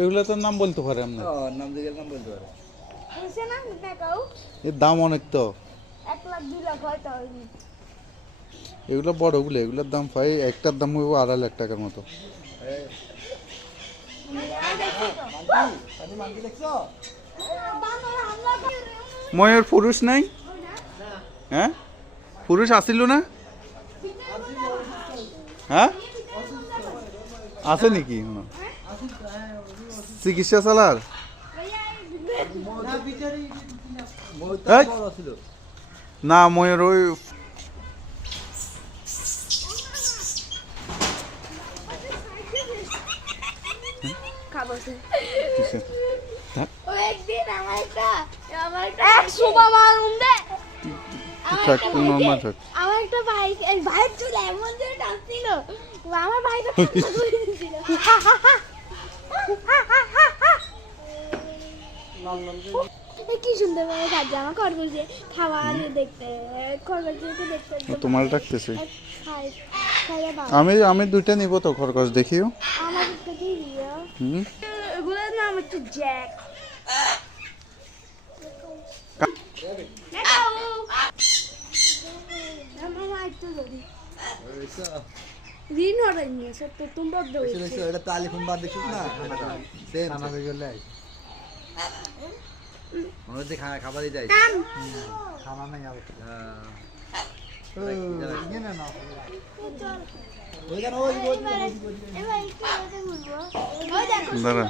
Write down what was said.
এগুলো তো নাম বলতে পারে আপনি। নাম দিকে নাম বলতে পারে। এর দাম অনেক তো। 1 লাখ 2 লাখ হয় তাও। এগুলো বড়গুলো, এগুলোর দাম প্রায় একটার দাম হইব 2.5 লাখ টাকার মতো। ময়ের পুরুষ নাই? হ্যাঁ, পুরুষ আসিল না? হ্যাঁ, আছে নাকি? চিকিৎসা চালার না ময়ের ওই একদিন আমার একটা সুবা মারুন দে। নর্মাল থাক। আমার একটা ভাই ভাইয়ের চুল এমন যে টানছিল, আমার ভাইকে ঠান্ডা করে দিয়েছিল। কি সুন্দর ভাবে সাজে আমার খরগোশে খাওয়া দেখতে, খরগোশকে দেখতে তোমার রাখতেছে। খাই খাইয়া দাও। আমি দুইটা নিব তো খরগোশ, দেখিও। আমার থেকে দিও। হুম, এগুলোর নাম হচ্ছে জ্যাক। ঋণ হরাই নিয়ে সত্য তোমরা এটা তো আলিফুন বাদ দেখিস না সেম খানা গেলে মনে হচ্ছে খাবারই যায় খানা নাই আর দাঁড়া।